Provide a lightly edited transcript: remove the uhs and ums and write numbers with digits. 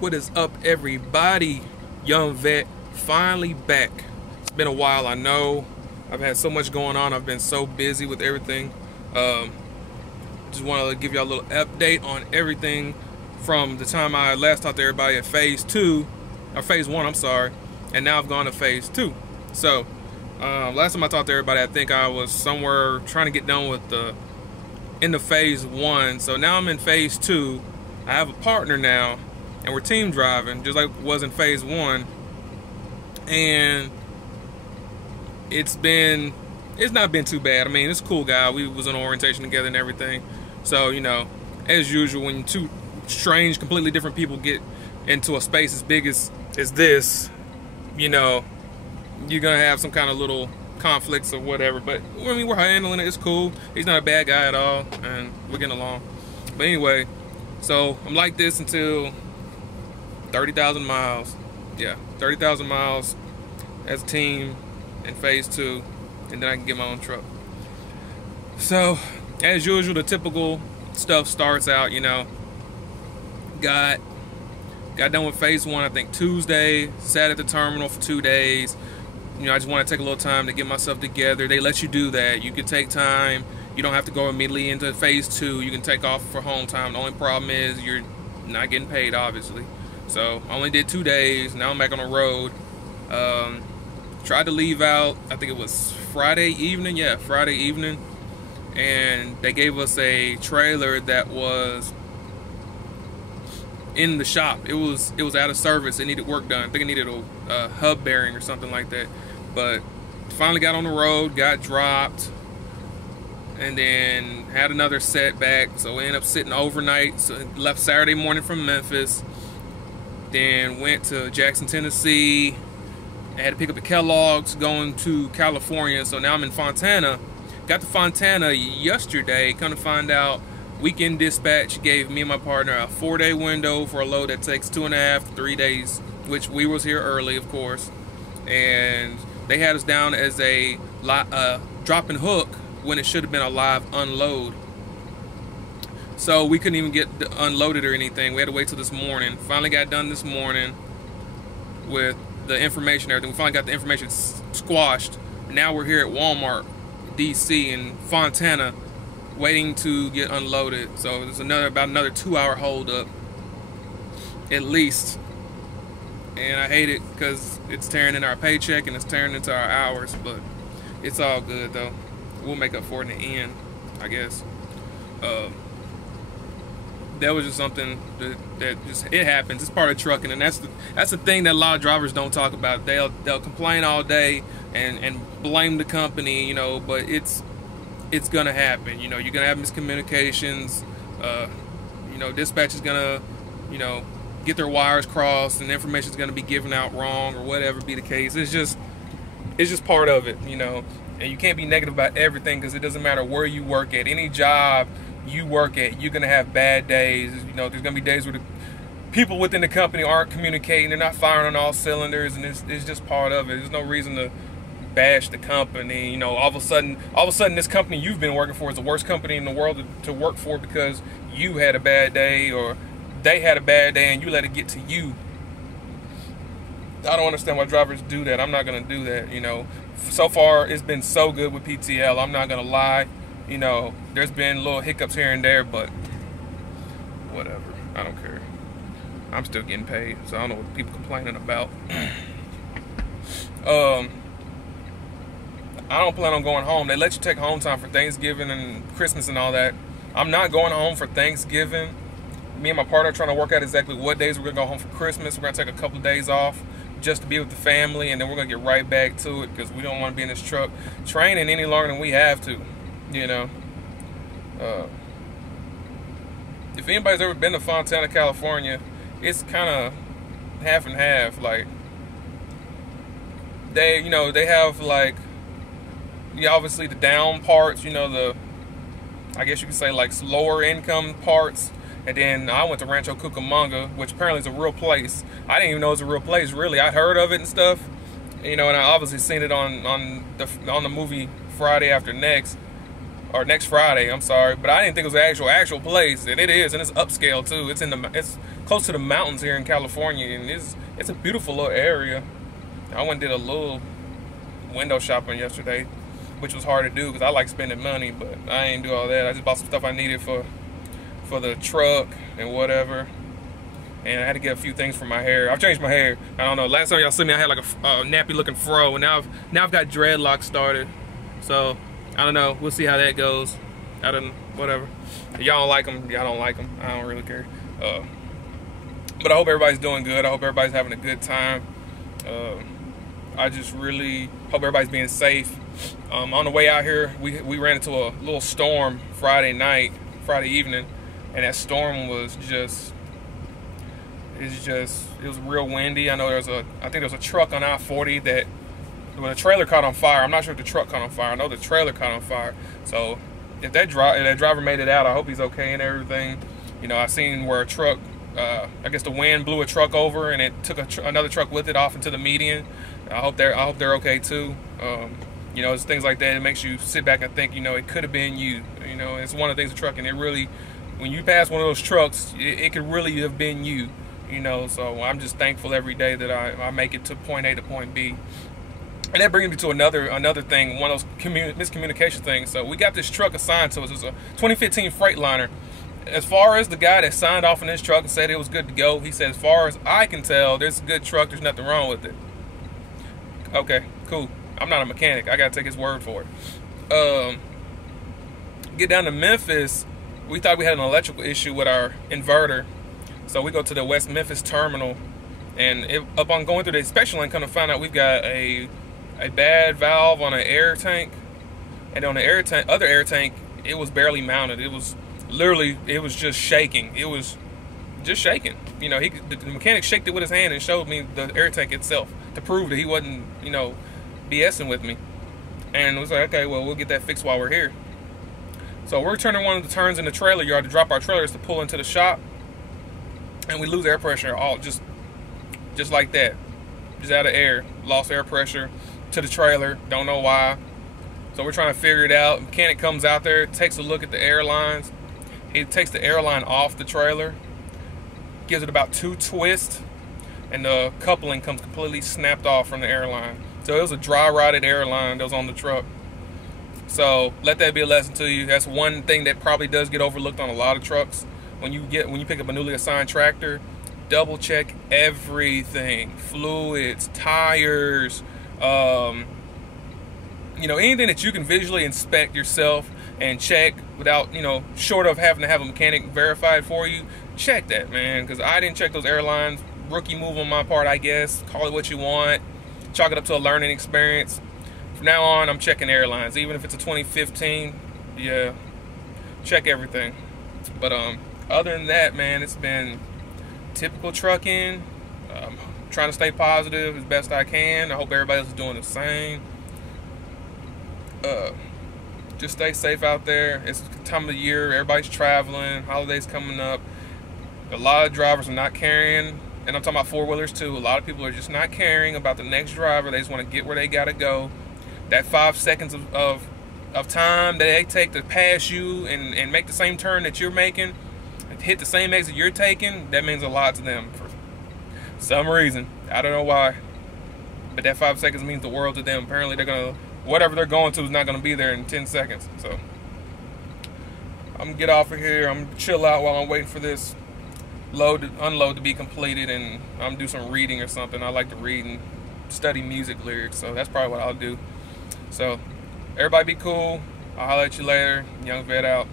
What is up, everybody? Young Vet finally back. It's been a while, I know. I've had so much going on. I've been so busy with everything. Just want to give y'all a little update on everything from the time I last talked to everybody at phase 2, or phase 1, I'm sorry, and now I've gone to phase 2. So, last time I talked to everybody, I think I was somewhere trying to get done with the end of phase 1. So now I'm in phase 2. I have a partner now, and we're team driving, just like it was in phase 1. And it's not been too bad. I mean, it's a cool guy. We was on orientation together and everything. So, you know, as usual, when two strange, completely different people get into a space as big as this, you know, you're gonna have some kind of little conflicts or whatever. But I mean, we're handling it. It's cool. He's not a bad guy at all, and we're getting along. But anyway, so I'm like this until 30,000 miles. Yeah, 30,000 miles as a team in phase 2, and then I can get my own truck. So, as usual, the typical stuff starts out, you know. Got done with phase 1, I think Tuesday, sat at the terminal for 2 days. You know, I just want to take a little time to get myself together. They let you do that. You can take time. You don't have to go immediately into phase 2. You can take off for home time. The only problem is you're not getting paid, obviously. So I only did 2 days. Now I'm back on the road. Tried to leave out, I think it was Friday evening. Yeah, Friday evening. And they gave us a trailer that was in the shop. It was out of service. It needed work done. I think it needed a hub bearing or something like that. But finally got on the road, got dropped, and then had another setback. So we ended up sitting overnight. So left Saturday morning from Memphis. Then went to Jackson, Tennessee. I had to pick up the Kellogg's going to California. So now I'm in Fontana. Got to Fontana yesterday. Come to find out, weekend dispatch gave me and my partner a 4-day window for a load that takes 2.5 to 3 days, which we was here early, of course. And they had us down as a drop and hook when it should have been a live unload. So we couldn't even get unloaded or anything. We had to wait till this morning. Finally got done this morning with the information and everything. We finally got the information squashed. Now we're here at Walmart, DC in Fontana, waiting to get unloaded. So there's about another 2-hour holdup at least. And I hate it because it's tearing in our paycheck and it's tearing into our hours, but it's all good though. We'll make up for it in the end, I guess. That was just something that just, it happens. It's part of trucking, and that's the thing that a lot of drivers don't talk about. They'll complain all day and blame the company, you know, but it's gonna happen. You know, you're gonna have miscommunications. You know, dispatch is gonna, you know, get their wires crossed, and information is gonna be given out wrong or whatever be the case. It's just part of it, you know. And you can't be negative about everything because it doesn't matter where you work at. Any job you work at, you're gonna have bad days. You know, there's gonna be days where the people within the company aren't communicating, they're not firing on all cylinders, and it's just part of it. There's no reason to bash the company. You know, all of a sudden this company you've been working for is the worst company in the world to work for because you had a bad day or they had a bad day and you let it get to you. I don't understand why drivers do that. I'm not gonna do that, you know. So far it's been so good with PTL, I'm not gonna lie. You know, there's been little hiccups here and there, but whatever. I don't care. I'm still getting paid, so I don't know what people complaining about. I don't plan on going home. They let you take home time for Thanksgiving and Christmas and all that. I'm not going home for Thanksgiving. Me and my partner are trying to work out exactly what days we're gonna go home for Christmas. We're gonna take a couple of days off just to be with the family, and then we're gonna get right back to it because we don't want to be in this truck training any longer than we have to. You know, if anybody's ever been to Fontana, California, it's kind of half and half. Like they have like, yeah, obviously the down parts, you know, I guess you could say like lower income parts. And then I went to Rancho Cucamonga, which apparently is a real place. I didn't even know it was a real place, really. I'd heard of it and stuff, you know, and I obviously seen it on the movie Friday After Next. or next Friday. I'm sorry, but I didn't think it was an actual place, and it is, and it's upscale too. It's close to the mountains here in California, and it's a beautiful little area. I went and did a little window shopping yesterday, which was hard to do because I like spending money, but I ain't do all that. I just bought some stuff I needed for the truck and whatever. And I had to get a few things for my hair. I've changed my hair. I don't know. Last time y'all see me, I had like a nappy looking fro, and now I've got dreadlocks started. So I don't know. We'll see how that goes. Whatever. If y'all don't like them, y'all don't like them. I don't really care. But I hope everybody's doing good. I hope everybody's having a good time. I just really hope everybody's being safe. On the way out here, we ran into a little storm Friday evening, and that storm was it was real windy. I know I think there was a truck on I-40 that when the trailer caught on fire. I'm not sure if the truck caught on fire. I know the trailer caught on fire. So if that driver made it out, I hope he's okay and everything. You know, I seen where a truck, I guess the wind blew a truck over and it took another truck with it off into the median. I hope they're okay too. You know, it's things like that. It makes you sit back and think, you know, it could have been you. You know, it's one of the things with trucking. It really, when you pass one of those trucks, it could really have been you. You know, so I'm just thankful every day that I make it to point A to point B. And that brings me to another thing, one of those miscommunication things. So we got this truck assigned to us. It's a 2015 Freightliner. As far as the guy that signed off on this truck and said it was good to go, he said, as far as I can tell, this is a good truck. There's nothing wrong with it. Okay, cool. I'm not a mechanic. I got to take his word for it. Get down to Memphis, we thought we had an electrical issue with our inverter. So we go to the West Memphis terminal, and upon going through the inspection line, come to find out we've got a bad valve on an air tank, and on the other air tank, it was barely mounted. It was just shaking. It was just shaking. You know, the mechanic shaked it with his hand and showed me the air tank itself to prove that he wasn't, you know, BSing with me. And it was like, okay, well, we'll get that fixed while we're here. So we're turning one of the turns in the trailer yard to drop our trailers to pull into the shop. And we lose air pressure all just like that, just out of air. Lost air pressure to the trailer. Don't know why. So we're trying to figure it out. Mechanic comes out there, takes a look at the airlines. He takes the airline off the trailer, gives it about 2 twists, and the coupling comes completely snapped off from the airline. So it was a dry rotted airline that was on the truck. So let that be a lesson to you. That's one thing that probably does get overlooked on a lot of trucks. When you pick up a newly assigned tractor, double check everything: fluids, tires, you know, anything that you can visually inspect yourself and check without, you know, short of having to have a mechanic verify it for you. Check that, man, because I didn't check those airlines. Rookie move on my part, I guess. Call it what you want. Chalk it up to a learning experience. From now on, I'm checking airlines, even if it's a 2015. Yeah, check everything. But other than that, man, it's been typical trucking. Trying to stay positive as best I can. I hope everybody else is doing the same. Just stay safe out there. It's the time of the year. Everybody's traveling. Holidays coming up. A lot of drivers are not caring, and I'm talking about four-wheelers too. A lot of people are just not caring about the next driver. They just want to get where they gotta go. That 5 seconds of time that they take to pass you and make the same turn that you're making, hit the same exit you're taking, that means a lot to them for some reason. I don't know why, but that 5 seconds means the world to them. Apparently whatever they're going to is not gonna be there in 10 seconds. So I'm gonna get off of here. I'm gonna chill out while I'm waiting for this unload to be completed, and I'm gonna do some reading or something. I like to read and study music lyrics, so that's probably what I'll do. So everybody be cool. I'll holler at you later. Young Vet out.